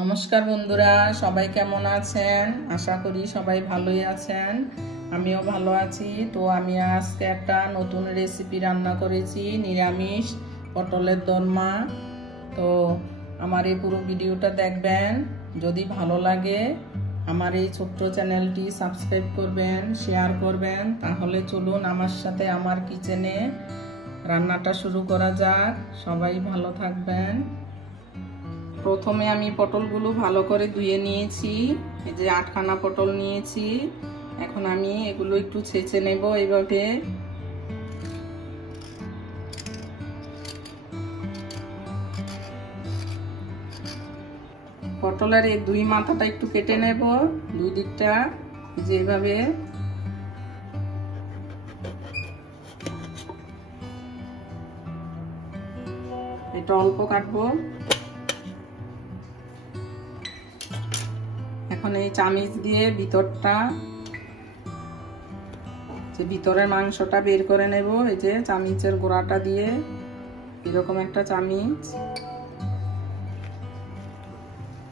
নমস্কার বন্ধুরা, সবাই কেমন আছেন? আশা করি সবাই ভালোই আছেন। আমিও ভালো আছি। তো আমি আজকে একটা নতুন রেসিপি রান্না করেছি, নিরামিষ পটলের দোরমা। তো আমার এই পুরো ভিডিওটা দেখবেন। যদি ভালো লাগে আমার এই ছোট্ট চ্যানেলটি সাবস্ক্রাইব করবেন, শেয়ার করবেন। তাহলে চলুন আমার সাথে আমার কিচেনে রান্নাটা শুরু করা যাক। সবাই ভালো থাকবেন। প্রথমে আমি পটলগুলো ভালো করে ধুয়ে নিয়েছি। এই যে 8খানা পটল নিয়েছি। এখন আমি এগুলো একটু ছেঁচে নেব এইভাবে। পটলের এই দুই মাথাটা একটু কেটে নেব, দুই দিকটা যেভাবে। এটা অল্প কাটবো। এখন এই চামিচ দিয়ে ভিতরটা, যে ভিতরের মাংসটা বের করে নেব। এই যে চামিচের গোড়াটা দিয়ে, এরকম একটা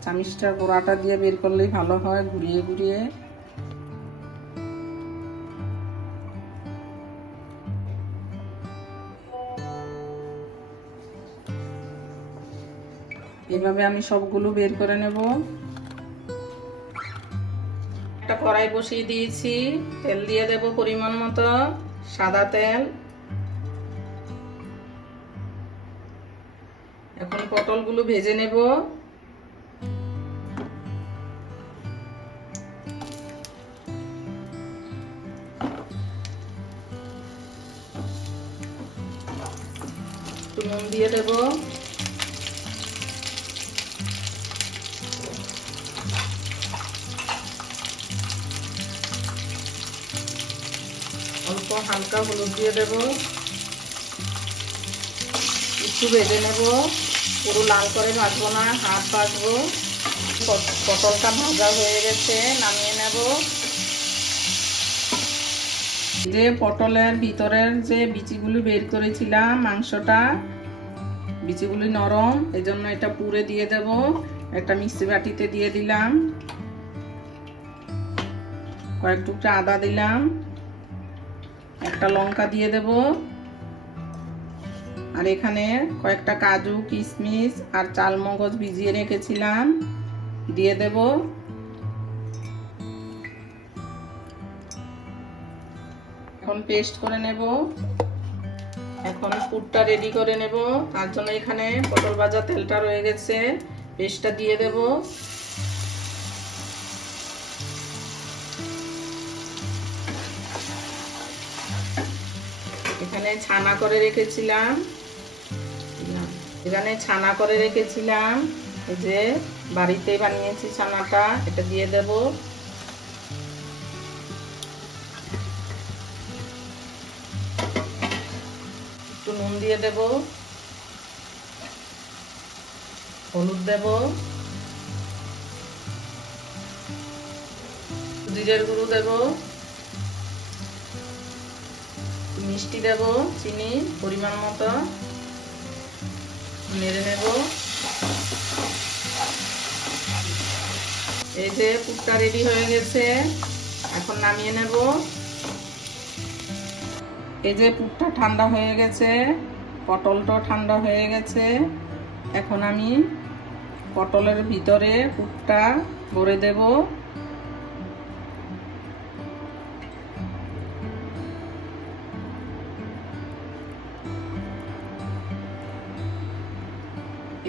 চামিচটার গোড়াটা দিয়ে বের করলেই ভালো হয়, ঘুরিয়ে ঘুরিয়ে। এভাবে আমি সবগুলো বের করে নেব। একটা কড়াই বসিয়ে দিয়েছি, তেল দিয়ে দেব পরিমাণ মতো, সাদা তেল। এখন পটলগুলো ভেজে নেব। একটু নুন দিয়ে দেব। অল্প হালকা হলুদ দিয়ে দেব। একটু ভেজে নেব, পুরো লাল করে ভাজবো না, হাফ ভাজবো। পটলটা ভাজা হয়ে গেছে, নামিয়ে নেব। যে পটলের ভিতরের যে বিচিগুলো বের করেছিলাম, মাংসটা বিচিগুলি নরম, এই জন্য এটা পুরে দিয়ে দেব। একটা মিক্সি বাটিতে দিয়ে দিলাম, কয়েক টুকরা আদা দিলাম, একটা লঙ্কা দিয়ে দেব। আর এখানে কয়েকটা কাজু, কিশমিশ আর চালমগজ ভিজিয়ে রেখেছিলাম, দিয়ে দেব। এখন পেস্ট করে নেব। এখন পুরটা রেডি করে নেব। তার জন্য এখানে পটল ভাজা তেলটা রয়ে গেছে, পেস্টটা দিয়ে দেব। এখানে ছানা করে রেখেছিলাম, এই যে বাড়িতে বানিয়েছি ছানাটা, এটা দিয়ে দেব। একটু নুন দিয়ে দেব, হলুদ দেব, জিরের গুঁড়ো দেব, মিষ্টি দেব, চিনি পরিমাণ মতো, নেড়ে নেব। এই যে পুরটা রেডি হয়ে গেছে, এখন নামিয়ে নেব। এই যে পুরটা ঠান্ডা হয়ে গেছে, পটলটাও ঠান্ডা হয়ে গেছে। এখন আমি পটলের ভিতরে পুরটা ভরে দেব।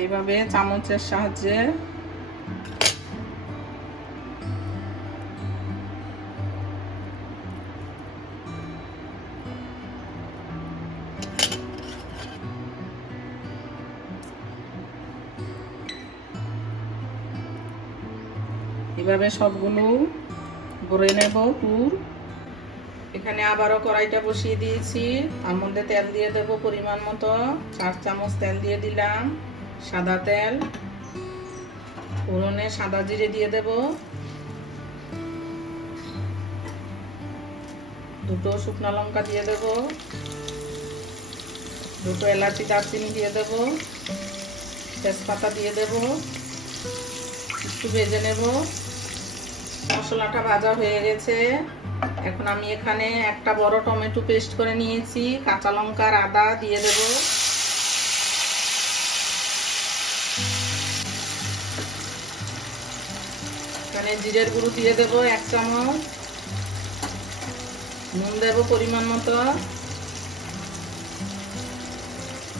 এভাবে চামচের সাহায্যে এভাবে সবগুলো ভরে নেব পুর। এখানে আবারও কড়াইটা বসিয়ে দিয়েছি, তার মধ্যে তেল দিয়ে দেব পরিমাণ মতো, 4 চামচ তেল দিয়ে দিলাম, সাদা তেল। ফোড়নে সাদা জিরে দিয়ে দেব, 2টো শুকনো লঙ্কা দিয়ে দেব, 2টো এলাচি দারচিনি দিয়ে দেব, তেজপাতা দিয়ে দেব, একটু ভেজে নেব। মশলাটা ভাজা হয়ে গেছে। এখন আমি এখানে একটা বড় টমেটো পেস্ট করে নিয়েছি, কাঁচা লঙ্কা আর আদা দিয়ে দেব। এখানে জিরের গুঁড়ো দিয়ে দেব 1 চামচ, নুন দেব পরিমাণ মতো,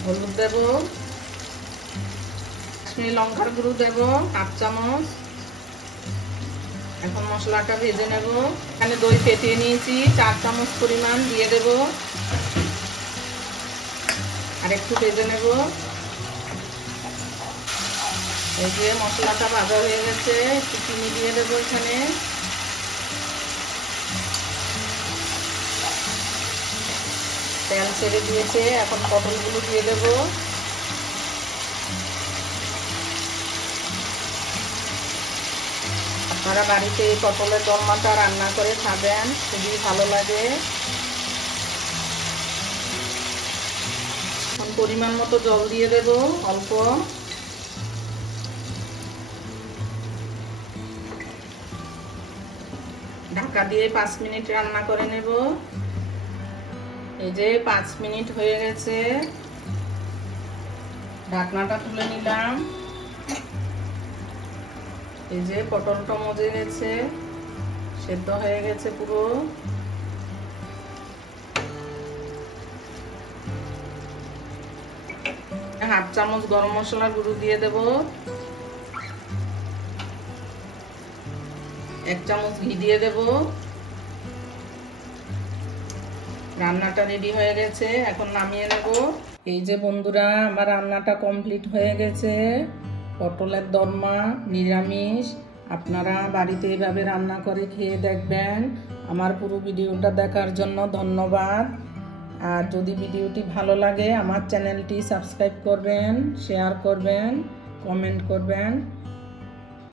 হলুদ দেব, কাশ্মীরি লঙ্কার গুঁড়ো দেব 1/2 চামচ। এখন মশলাটা ভেজে নেব। এখানে দই ফেটিয়ে নিয়েছি 4 চামচ পরিমাণ দিয়ে দেব, আর একটু ভেজে নেব। এই যে মশলাটা ভাজা হয়ে গেছে, একটু চিনি দিয়ে দেবো এখানে। তেল ছেড়ে দিয়েছে, এখন পটলগুলো দিয়ে দেব। আপনারা বাড়িতে এই পটলের দোরমাটা রান্না করে খাবেন, খুবই ভালো লাগে। এখন পরিমাণ মতো জল দিয়ে দেব অল্প। ঢাকা দিয়ে 5 মিনিট রান্না করে নেব। এই যে 5 মিনিট হয়ে গেছে, ঢাকনাটা তুলে নিলাম। এই যে পটলটা মজে গেছে, সেদ্ধ হয়ে গেছে পুরো। হাফ চামচ গরম মশলার গুঁড়ো দিয়ে দেব, 1 চামচ ঘি দিয়ে দেব। রান্নাটা রেডি হয়ে গেছে, এখন নামিয়ে নেব। এই যে বন্ধুরা, আমার রান্নাটা কমপ্লিট হয়ে গেছে। পটলের দোরমা নিরামিষ। আপনারা বাড়িতে এইভাবে রান্না করে খেয়ে দেখবেন। আমার পুরো ভিডিওটা দেখার জন্য ধন্যবাদ। আর যদি ভিডিওটি ভালো লাগে আমার চ্যানেলটি সাবস্ক্রাইব করবেন, শেয়ার করবেন, কমেন্ট করবেন।